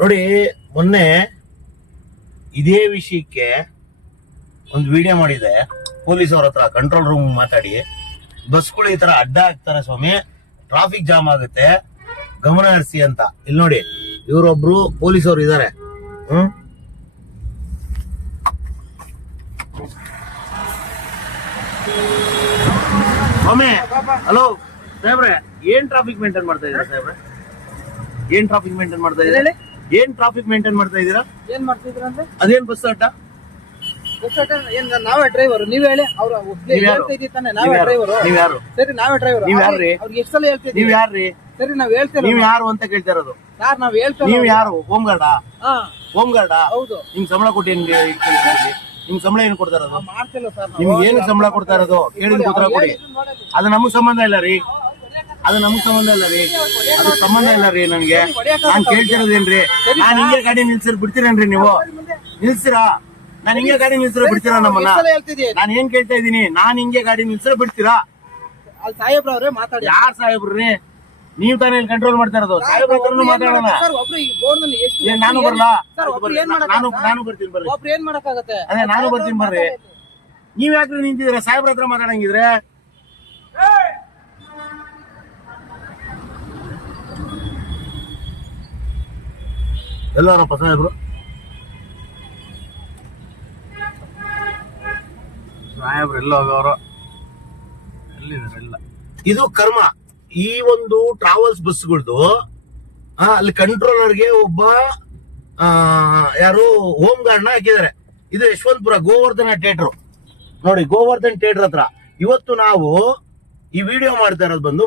ನೋಡಿ, ಮೊನ್ನೆ ಇದೇ ವಿಷಯಕ್ಕೆ ಒಂದು ವಿಡಿಯೋ ಮಾಡಿದೆ. ಪೊಲೀಸ್ ಅವ್ರ ಹತ್ರ ಕಂಟ್ರೋಲ್ ರೂಮ್ ಮಾತಾಡಿ, ಬಸ್ಗಳು ಈ ತರ ಅಡ್ಡ ಹಾಕ್ತಾರೆ ಸ್ವಾಮಿ, ಟ್ರಾಫಿಕ್ ಜಾಮ್ ಆಗುತ್ತೆ, ಗಮನ ಹರಿಸಿ ಅಂತ. ಇಲ್ಲಿ ನೋಡಿ, ಇವರೊಬ್ರು ಪೊಲೀಸ್ ಅವ್ರು ಇದಾರೆ. ಸ್ವಾಮಿ, ಹಲೋ ಸಾಹೇಬ್ರೆ, ಏನ್ ಟ್ರಾಫಿಕ್ ಮೇಂಟೈನ್ ಮಾಡ್ತಾ ಇದೀರಾ ಸಾಹೇಬ್ರೆ? ಏನ್ ಟ್ರಾಫಿಕ್ ಮೇಂಟೈನ್ ಮಾಡ್ತಾ ಇದೀರಾ? ಏನ್ ಟ್ರಾಫಿಕ್ ಮೇಂಟೈನ್ ಮಾಡ್ತಾ ಇದೀರಾ? ಏನ್ ಮಾಡ್ತಿದ್ರ ಅಂದ್ರೆ ಅದೇನ್ ಬಸ್ ಅಡ್ಡ? ಏನ್ ನಾವೇ ಡ್ರೈವರ್? ನೀವ್ ಹೇಳಿ. ಅವ್ರ ನಾವೇ ಡ್ರೈವರ್. ನೀವ್ ಯಾರು? ಸರಿ, ನಾವೇ ಡ್ರೈವರ್. ನೀವ್ ಯಾರ್ರಿ? ಅವ್ರಿಗೆ ಎಷ್ಟು ಸಲ ಹೇಳ್ತೀವಿ? ನೀವ್ ಯಾರ್ರಿ? ಸರಿ, ನಾವ್ ಹೇಳ್ತೇವೆ. ನೀವ್ ಯಾರು ಅಂತ ಕೇಳ್ತಾ ಇರೋದು ಸರ್. ನಾವ್ ಹೇಳ್ತೇವೆ. ನೀವ್ ಯಾರು? ಹೋಮ್ ಗಾರ್ಡಾ? ಹೋಮ್ ಗಾರ್ಡಾ? ಹೌದು. ನಿಮ್ ಸಂಬಳ ಕೊಟ್ಟು ನಿಮ್ ಸಂಬಳ ಏನ್ ಕೊಡ್ತಾ ಇರೋದು? ಮಾಡ್ತಿಲ್ಲ ಸರ್. ನಿಮ್ಗೆ ಏನು ಸಂಬಳ ಕೊಡ್ತಾ ಇರೋದು? ಹೇಳಿದ ಉತ್ತರ ಕೊಡಿ. ಅದು ನಮಗ್ ಸಂಬಂಧ ಇಲ್ಲ ರೀ. ಅದು ನಮಗ್ ಸಂಬಂಧ ಇಲ್ಲ ರೀ. ಅದು ಸಂಬಂಧ ಇಲ್ಲ ರೀ ನನ್ಗೆ. ನಾನ್ ಕೇಳ್ತಿರೋದೇನ್ರಿ, ನಾನ್ ಹಿಂಗೆ ಗಾಡಿ ನಿಲ್ಸಿರ್ ಬಿಡ್ತೀರೇನ್ರಿ ನೀವು? ನಿಲ್ಸಿರಾ? ನಾನ್ ಹಿಂಗೆ ಗಾಡಿ ನಿಲ್ಸಿರ ಬಿಡ್ತೀರಾ ನಮ್ಮನ್ನ? ನಾನ್ ಏನ್ ಕೇಳ್ತಾ ಇದೀನಿ, ನಾನ್ ಹಿಂಗೆ ಗಾಡಿ ನಿಲ್ಸಿರ ಬಿಡ್ತೀರಾ? ಸಾಹೇಬ್ರವ್ರೆ ಮಾತಾಡಿ. ಯಾರ್ ಸಾಹೇಬ್ರಿ? ನೀವ್ ತಾನೇ ಕಂಟ್ರೋಲ್ ಮಾಡ್ತಾ ಇರೋದು. ಸಾಹೇಬ್ರ ಹತ್ರನು ಮಾತಾಡೋಣ. ನಾನು ಬರ್ಲಾ? ನಾನು ಬರ್ತೀನಿ ಬರ್ರಿ. ಒಬ್ರು ಏನ್ ಮಾಡಕ್ಕಾಗತ್ತೆ? ಅದೇ ನಾನು ಬರ್ತೀನಿ ಬರ್ರಿ. ನೀವ್ ಯಾಕ್ರಿ ನಿಂತಿದ್ರೆ? ಸಾಹೇಬ್ರ ಹತ್ರ ಮಾತಾಡಂಗಿದ್ರೆ ಎಲ್ಲಾರಪ್ಪ ಸಾಹೇಬ್ರು? ಸಾಹೇಬ್ರು ಎಲ್ಲ ಹೋಗವ್ರು, ಎಲ್ಲಿದ್ದಾರೆ? ಎಲ್ಲ ಇದು ಕರ್ಮ. ಈ ಒಂದು ಟ್ರಾವೆಲ್ಸ್ ಬಸ್ಗಳದು ಅಲ್ಲಿ ಕಂಟ್ರೋಲರ್ಗೆ ಒಬ್ಬ ಯಾರು ಹೋಮ್ ಗಾರ್ಡ್ ನ ಹಾಕಿದ್ದಾರೆ. ಇದು ಯಶವಂತಪುರ ಗೋವರ್ಧನ ಥಿಯೇಟರ್ ನೋಡಿ, ಗೋವರ್ಧನ್ ಥಿಯೇಟರ್ ಹತ್ರ. ಇವತ್ತು ನಾವು ಈ ವಿಡಿಯೋ ಮಾಡ್ತಾ ಇರೋದು ಬಂದು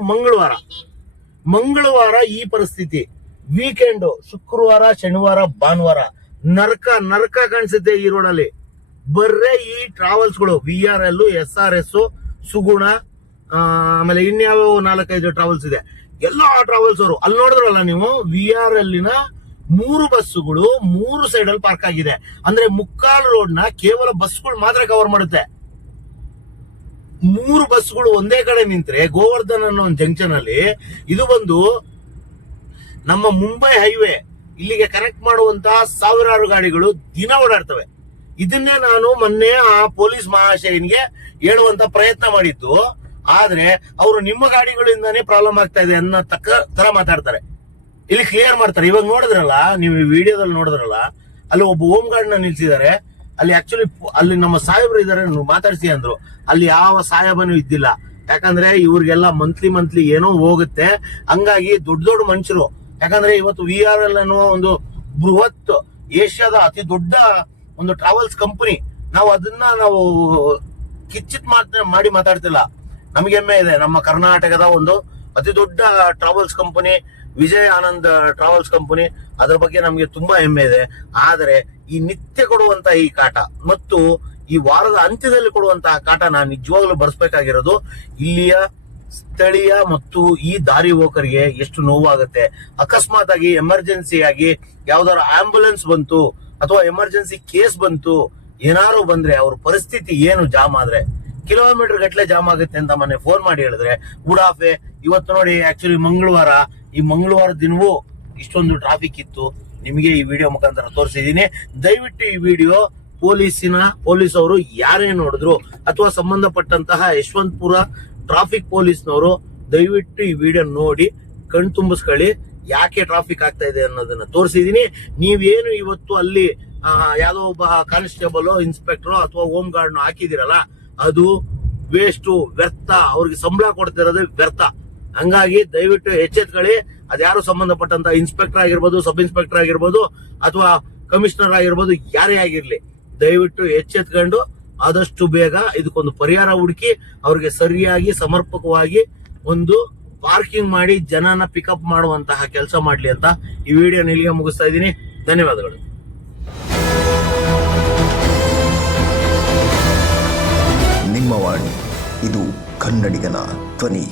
ಮಂಗಳವಾರ ಈ ಪರಿಸ್ಥಿತಿ. ವೀಕೆಂಡ್ ಶುಕ್ರವಾರ, ಶನಿವಾರ, ಭಾನುವಾರ ನರಕ ಕಾಣಿಸುತ್ತೆ ಈ ರೋಡಲ್ಲಿ. ಬರ್ರೆ ಈ ಟ್ರಾವೆಲ್ಸ್ಗಳು VRL, SRS, ಸುಗುಣ, ಆಮೇಲೆ ಇನ್ಯಾವ 4-5 ಟ್ರಾವೆಲ್ಸ್ ಇದೆ. ಎಲ್ಲಾ ಟ್ರಾವೆಲ್ಸ್ ಅವರು ಅಲ್ಲಿ ನೋಡಿದ್ರಲ್ಲ ನೀವು, VRL 3 ಬಸ್ಸುಗಳು 3 ಸೈಡ್ ಅಲ್ಲಿ ಪಾರ್ಕ್ ಆಗಿದೆ. ಅಂದ್ರೆ ಮುಕ್ಕಾಲು ರೋಡ್ ನ ಕೇವಲ ಬಸ್ಗಳು ಮಾತ್ರ ಕವರ್ ಮಾಡುತ್ತೆ. 3 ಬಸ್ಗಳು ಒಂದೇ ಕಡೆ ನಿಂತ್ರೆ ಗೋವರ್ಧನ್ ಅನ್ನೋ ಒಂದು ಜಂಕ್ಷನ್ ಅಲ್ಲಿ, ಇದು ಬಂದು ನಮ್ಮ ಮುಂಬೈ ಹೈವೇ ಇಲ್ಲಿಗೆ ಕನೆಕ್ಟ್ ಮಾಡುವಂತಹ ಸಾವಿರಾರು ಗಾಡಿಗಳು ದಿನ ಓಡಾಡ್ತವೆ. ಇದನ್ನೇ ನಾನು ಮೊನ್ನೆ ಆ ಪೊಲೀಸ್ ಮಹಾಶಯನಿಗೆ ಹೇಳುವಂತ ಪ್ರಯತ್ನ ಮಾಡಿದ್ದು. ಆದ್ರೆ ಅವರು ನಿಮ್ಮ ಗಾಡಿಗಳಿಂದಾನೇ ಪ್ರಾಬ್ಲಮ್ ಆಗ್ತಾ ಇದೆ ಅನ್ನೋ ತರ ಮಾತಾಡ್ತಾರೆ. ಇಲ್ಲಿ ಕ್ಲಿಯರ್ ಮಾಡ್ತಾರೆ. ಇವಾಗ ನೋಡಿದ್ರಲ್ಲ ನೀವು, ವಿಡಿಯೋದಲ್ಲಿ ನೋಡಿದ್ರಲ್ಲ, ಅಲ್ಲಿ ಒಬ್ಬ ಹೋಮ್ ಗಾರ್ಡ್ ನ ನಿಲ್ಸಿದ್ದಾರೆ. ಅಲ್ಲಿ ಆಕ್ಚುಲಿ ಅಲ್ಲಿ ನಮ್ಮ ಸಾಹೇಬ್ರು ಇದಾರೆ, ಮಾತಾಡ್ಸಿ ಅಂದ್ರು. ಅಲ್ಲಿ ಯಾವ ಸಾಹೇಬನು ಇದ್ದಿಲ್ಲ. ಯಾಕಂದ್ರೆ ಇವ್ರಿಗೆಲ್ಲ ಮಂತ್ಲಿ ಏನೋ ಹೋಗುತ್ತೆ. ಹಂಗಾಗಿ ದೊಡ್ಡ ಮನುಷ್ಯರು. ಯಾಕಂದ್ರೆ ಇವತ್ತು VRL ಅನ್ನುವ ಒಂದು ಬೃಹತ್ ಏಷ್ಯಾದ ಅತಿ ದೊಡ್ಡ ಒಂದು ಟ್ರಾವೆಲ್ಸ್ ಕಂಪನಿ. ನಾವು ಕಿಚ್ಚಿತ್ ಮಾಡಿ ಮಾತಾಡ್ತಿಲ್ಲ. ನಮ್ಗೆ ಹೆಮ್ಮೆ ಇದೆ, ನಮ್ಮ ಕರ್ನಾಟಕದ ಒಂದು ಅತಿ ದೊಡ್ಡ ಟ್ರಾವೆಲ್ಸ್ ಕಂಪನಿ ವಿಜಯ ಆನಂದ್ ಟ್ರಾವೆಲ್ಸ್ ಕಂಪನಿ. ಅದ್ರ ಬಗ್ಗೆ ನಮ್ಗೆ ತುಂಬಾ ಹೆಮ್ಮೆ ಇದೆ. ಆದರೆ ಈ ನಿತ್ಯ ಕೊಡುವಂತ ಈ ಕಾಟ ಮತ್ತು ಈ ವಾರದ ಅಂತ್ಯದಲ್ಲಿ ಕೊಡುವಂತಹ ಕಾಟ ನಾನು ನಿಜವಾಗ್ಲೂ ಬರ್ಸ್ಬೇಕಾಗಿರೋದು ಇಲ್ಲಿಯ ಸ್ಥಳೀಯ ಮತ್ತು ಈ ದಾರಿ ಹೋಕರಿಗೆ ಎಷ್ಟು ನೋವಾಗುತ್ತೆ. ಅಕಸ್ಮಾತ್ ಆಗಿ ಎಮರ್ಜೆನ್ಸಿ ಆಗಿ ಯಾವ್ದಾದ್ರು ಆಂಬುಲೆನ್ಸ್ ಬಂತು ಅಥವಾ ಎಮರ್ಜೆನ್ಸಿ ಕೇಸ್ ಬಂತು, ಏನಾರು ಬಂದ್ರೆ ಅವ್ರ ಪರಿಸ್ಥಿತಿ ಏನು? ಜಾಮ್ ಆದ್ರೆ ಕಿಲೋಮೀಟರ್ ಗಟ್ಲೆ ಜಾಮ್ ಆಗುತ್ತೆ ಅಂತ ಮೊನ್ನೆ ಫೋನ್ ಮಾಡಿ ಹೇಳಿದ್ರೆ ಉಡಾಫೆ. ಇವತ್ತು ನೋಡಿ, ಆಕ್ಚುಲಿ ಈ ಮಂಗಳವಾರ ದಿನವೂ ಇಷ್ಟೊಂದು ಟ್ರಾಫಿಕ್ ಇತ್ತು. ನಿಮಗೆ ಈ ವಿಡಿಯೋ ಮುಖಾಂತರ ತೋರಿಸಿದೀನಿ. ದಯವಿಟ್ಟು ಈ ವಿಡಿಯೋ ಪೊಲೀಸ್ ಅವರು ಯಾರೇ ನೋಡಿದ್ರು ಅಥವಾ ಸಂಬಂಧಪಟ್ಟಂತಹ ಯಶವಂತಪುರ ಟ್ರಾಫಿಕ್ ಪೊಲೀಸ್ನವರು ದಯವಿಟ್ಟು ಈ ವಿಡಿಯೋ ನೋಡಿ ಕಣ್ ತುಂಬಿಸ್ಕೊಳ್ಳಿ. ಯಾಕೆ ಟ್ರಾಫಿಕ್ ಆಗ್ತಾ ಇದೆ ಅನ್ನೋದನ್ನ ತೋರಿಸಿದೀನಿ. ನೀವೇನು ಇವತ್ತು ಅಲ್ಲಿ ಯಾವ್ದೋ ಒಬ್ಬ ಕಾನ್ಸ್ಟೇಬಲ್, ಇನ್ಸ್ಪೆಕ್ಟರ್ ಅಥವಾ ಹೋಮ್ ಗಾರ್ಡ್ ಹಾಕಿದಿರಲ್ಲ, ಅದು ವೇಸ್ಟ್, ವ್ಯರ್ಥ. ಅವ್ರಿಗೆ ಸಂಬಳ ಕೊಡ್ತಿರೋದು ವ್ಯರ್ಥ. ಹಂಗಾಗಿ ದಯವಿಟ್ಟು ಎಚ್ಚೆತ್ಕೊಳ್ಳಿ. ಅದ್ಯಾರು ಸಂಬಂಧಪಟ್ಟಂತ ಇನ್ಸ್ಪೆಕ್ಟರ್ ಆಗಿರ್ಬೋದು, ಸಬ್ ಇನ್ಸ್ಪೆಕ್ಟರ್ ಆಗಿರ್ಬೋದು, ಅಥವಾ ಕಮಿಷನರ್ ಆಗಿರ್ಬೋದು, ಯಾರೇ ಆಗಿರ್ಲಿ, ದಯವಿಟ್ಟು ಎಚ್ಚೆತ್ಕೊಂಡು ಆದಷ್ಟು ಬೇಗ ಇದಕ್ಕೊಂದು ಪರಿಹಾರ ಹುಡುಕಿ ಅವ್ರಿಗೆ ಸರಿಯಾಗಿ ಸಮರ್ಪಕವಾಗಿ ಒಂದು ಪಾರ್ಕಿಂಗ್ ಮಾಡಿ ಜನನ ಪಿಕಪ್ ಮಾಡುವಂತಹ ಕೆಲಸ ಮಾಡ್ಲಿ ಅಂತ ಈ ವಿಡಿಯೋ ಇಲ್ಲಿಗೆ ಮುಗಿಸ್ತಾ ಇದ್ದೀನಿ. ಧನ್ಯವಾದಗಳು. ನಿಮ್ಮ ವಾಣಿ, ಇದು ಕನ್ನಡಿಗನ ಧ್ವನಿ.